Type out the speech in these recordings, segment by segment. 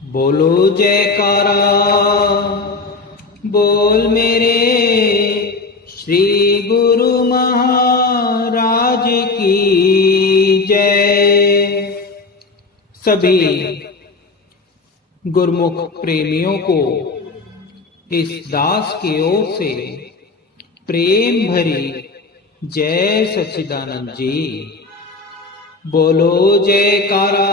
बोलो जयकारा, बोल मेरे श्री गुरु महाराज की जय। सभी गुरमुख प्रेमियों को इस दास की ओर से प्रेम भरी जय सच्चिदानंद जी। बोलो जयकारा,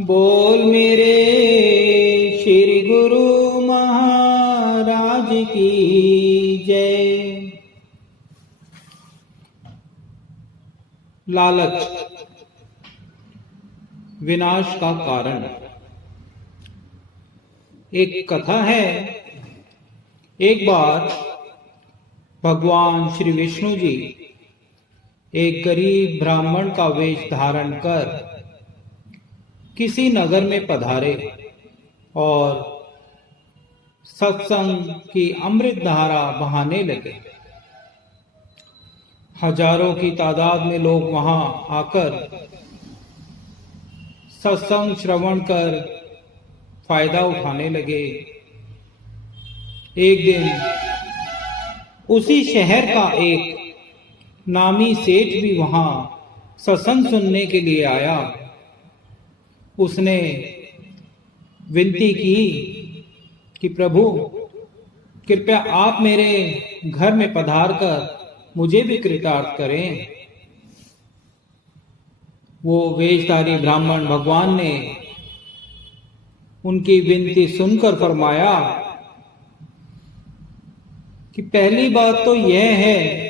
बोल मेरे श्री गुरु महाराज की जय। लालच विनाश का कारण। एक कथा है, एक बार भगवान श्री विष्णु जी एक गरीब ब्राह्मण का वेश धारण कर किसी नगर में पधारे और सत्संग की अमृत धारा बहाने लगे। हजारों की तादाद में लोग वहां आकर सत्संग श्रवण कर फायदा उठाने लगे। एक दिन उसी शहर का एक नामी सेठ भी वहां सत्संग सुनने के लिए आया। उसने विनती की कि प्रभु कृपया आप मेरे घर में पधार कर मुझे भी कृतार्थ करें। वो वेशधारी ब्राह्मण भगवान ने उनकी विनती सुनकर फरमाया कि पहली बात तो यह है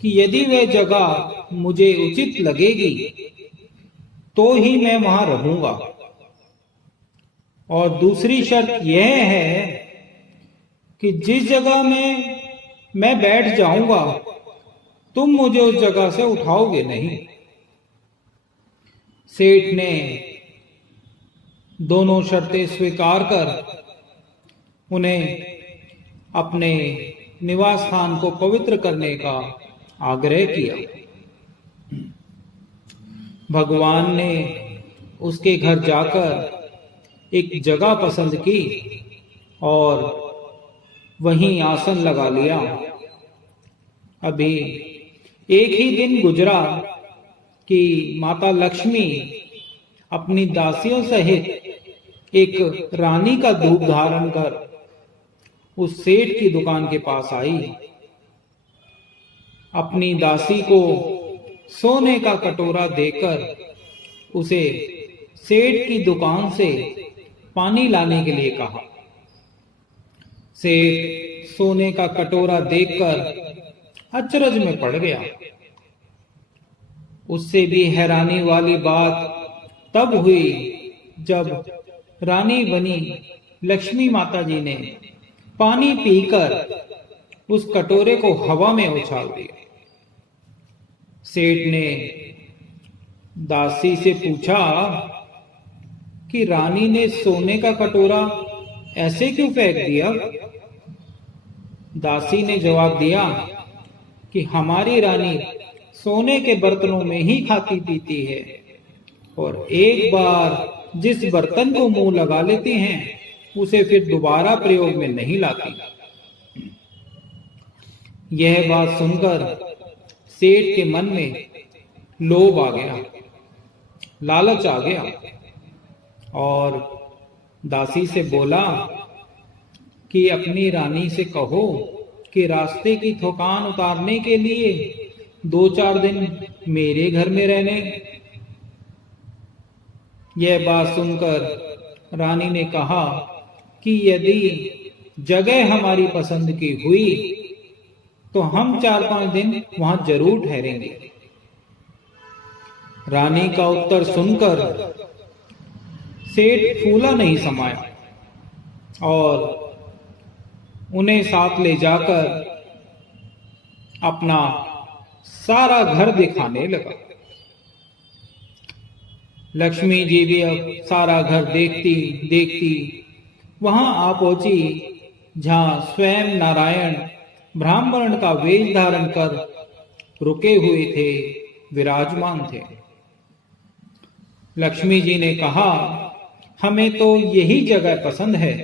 कि यदि वह जगह मुझे उचित लगेगी तो ही मैं वहां रहूंगा, और दूसरी शर्त यह है कि जिस जगह में मैं बैठ जाऊंगा तुम मुझे उस जगह से उठाओगे नहीं। सेठ ने दोनों शर्तें स्वीकार कर उन्हें अपने निवास स्थान को पवित्र करने का आग्रह किया। भगवान ने उसके घर जाकर एक जगह पसंद की और वहीं आसन लगा लिया। अभी एक ही दिन गुजरा कि माता लक्ष्मी अपनी दासियों सहित एक रानी का रूप धारण कर उस सेठ की दुकान के पास आई। अपनी दासी को सोने का कटोरा देकर उसे सेठ की दुकान से पानी लाने के लिए कहा। सेठ सोने का कटोरा देखकर अचरज में पड़ गया। उससे भी हैरानी वाली बात तब हुई जब रानी बनी लक्ष्मी माता जी ने पानी पीकर उस कटोरे को हवा में उछाल दिया। सेठ ने दासी से पूछा कि रानी ने सोने का कटोरा ऐसे क्यों फेंक दिया? दासी ने जवाब दिया कि हमारी रानी सोने के बर्तनों में ही खाती पीती है और एक बार जिस बर्तन को मुंह लगा लेती हैं उसे फिर दोबारा प्रयोग में नहीं लाती। यह बात सुनकर सेठ के मन में लोभ आ गया, लालच आ गया और दासी से बोला कि अपनी रानी से कहो कि रास्ते की थकान उतारने के लिए 2-4 दिन मेरे घर में रहने। यह बात सुनकर रानी ने कहा कि यदि जगह हमारी पसंद की हुई तो हम 4-5 दिन वहां जरूर ठहरेंगे। रानी का उत्तर सुनकर सेठ फूला नहीं समाया और उन्हें साथ ले जाकर अपना सारा घर दिखाने लगा। लक्ष्मी जी भी अब सारा घर देखती देखती वहां आ पहुंची जहां स्वयं नारायण ब्राह्मण का वेश धारण कर रुके हुए थे, विराजमान थे। लक्ष्मी जी ने कहा, हमें तो यही जगह पसंद है,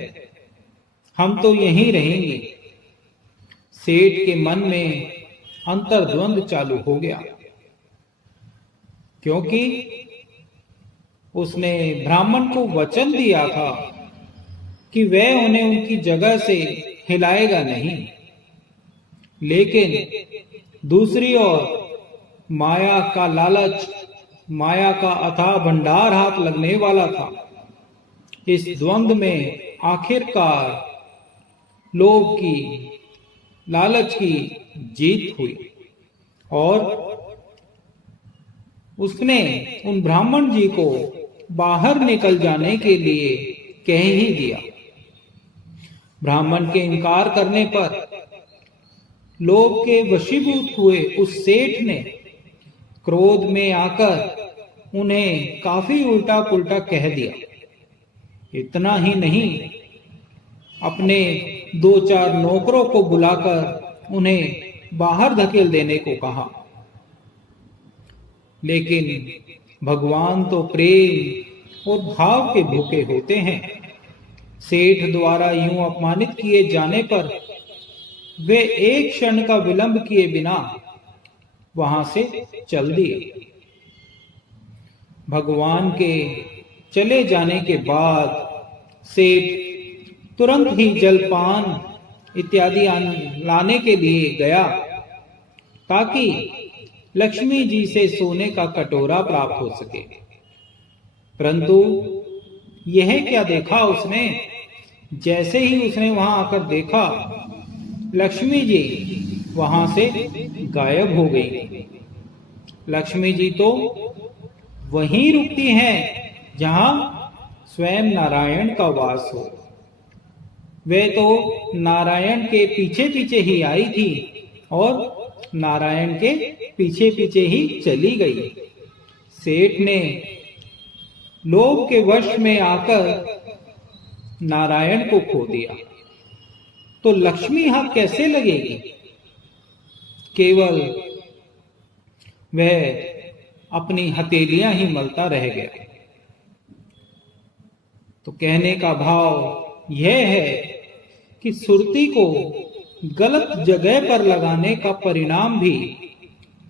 हम तो यहीं रहेंगे। सेठ के मन में अंतर्द्वंद चालू हो गया, क्योंकि उसने ब्राह्मण को वचन दिया था कि वह उन्हें उनकी जगह से हिलाएगा नहीं, लेकिन दूसरी ओर माया का लालच, माया का अथाह भंडार हाथ लगने वाला था। इस द्वंद में आखिरकार लोभ की, लालच की जीत हुई और उसने उन ब्राह्मण जी को बाहर निकल जाने के लिए कह ही दिया। ब्राह्मण के इनकार करने पर लोभ के वशीभूत हुए उस सेठ ने क्रोध में आकर उन्हें काफी उल्टा पुल्टा कह दिया। इतना ही नहीं, अपने 2-4 नौकरों को बुलाकर उन्हें बाहर धकेल देने को कहा। लेकिन भगवान तो प्रेम और भाव के भूखे होते हैं। सेठ द्वारा यूं अपमानित किए जाने पर वे एक क्षण का विलंब किए बिना वहां से चल दिए। भगवान के चले जाने के बाद सेठ तुरंत ही जलपान इत्यादि लाने के लिए गया, ताकि लक्ष्मी जी से सोने का कटोरा प्राप्त हो सके। परंतु यह क्या देखा उसने, जैसे ही उसने वहां आकर देखा, लक्ष्मी जी वहां से गायब हो गई। लक्ष्मी जी तो वहीं रुकती हैं जहां स्वयं नारायण का वास हो। वे तो नारायण के पीछे पीछे ही आई थी और नारायण के पीछे पीछे ही चली गई। सेठ ने लोभ के वश में आकर नारायण को खो दिया, तो लक्ष्मी यहां कैसे लगेगी? केवल वह अपनी हथेलियां ही मलता रह गया। तो कहने का भाव यह है कि सुरती को गलत जगह पर लगाने का परिणाम भी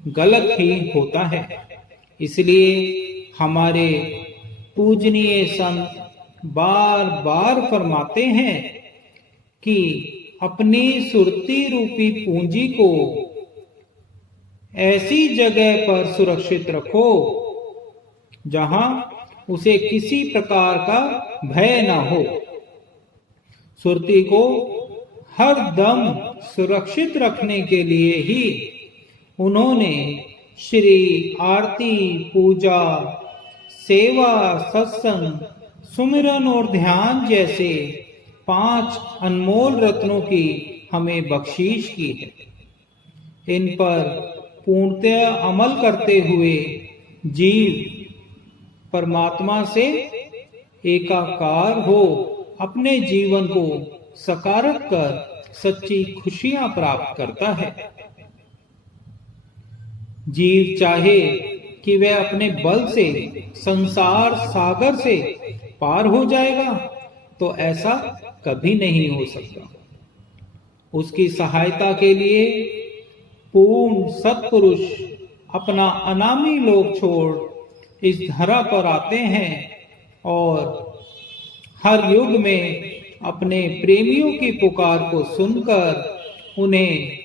गलत ही होता है। इसलिए हमारे पूजनीय संत बार बार फरमाते हैं कि अपनी सुरती रूपी पूंजी को ऐसी जगह पर सुरक्षित रखो जहां उसे किसी प्रकार का भय न हो। सुरती को हर दम सुरक्षित रखने के लिए ही उन्होंने श्री आरती, पूजा, सेवा, सत्संग, सुमिरन और ध्यान जैसे 5 अनमोल रत्नों की हमें बख्शीश की है। इन पर पूर्णतः अमल करते हुए जीव परमात्मा से एकाकार हो अपने जीवन को सकारक कर सच्ची खुशियां प्राप्त करता है। जीव चाहे कि वह अपने बल से संसार सागर से पार हो जाएगा, तो ऐसा कभी नहीं हो सकता। उसकी सहायता के लिए पूर्ण सत्पुरुष अपना अनामी लोक छोड़ इस धरा पर आते हैं और हर युग में अपने प्रेमियों की पुकार को सुनकर उन्हें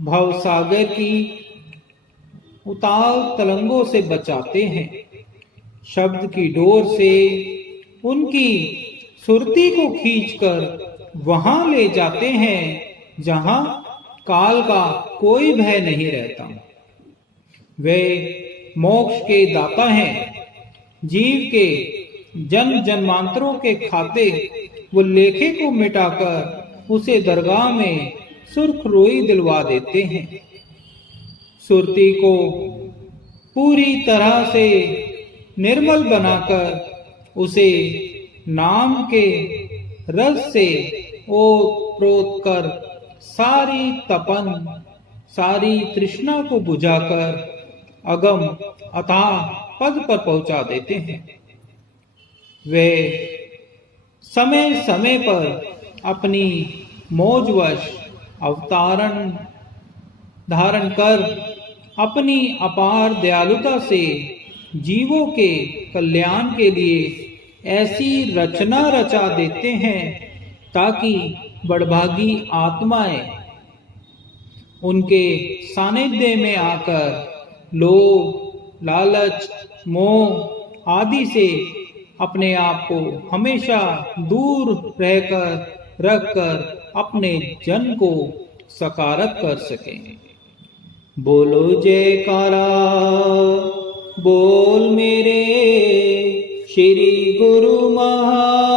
भवसागर की उताल तलंगों से बचाते हैं। शब्द की डोर से उनकी सुरती को खींचकर वहां ले जाते हैं जहां काल का कोई भय नहीं रहता। वे मोक्ष के दाता हैं। जीव के जन्म जन्मांतरों के खाते वो लेखे को मिटाकर उसे दरगाह में सुर्खरोई दिलवा देते हैं। सुरती को पूरी तरह से निर्मल बनाकर उसे नाम के रस से ओत-प्रोत कर सारी तपन, सारी तृष्णा को बुझाकर अगम अथाह पद पर पहुंचा देते हैं। वे समय समय पर अपनी मौजवश अवतारण धारण कर अपनी अपार दयालुता से जीवों के कल्याण के लिए ऐसी रचना रचा देते हैं ताकि बड़भागी आत्माएं उनके सानिध्य में आकर लोभ, लालच, मोह आदि से अपने आप को हमेशा दूर रखकर अपने जन को सकारत कर सकें। बोलो जयकारा, बोल मेरे श्री गुरु महाराज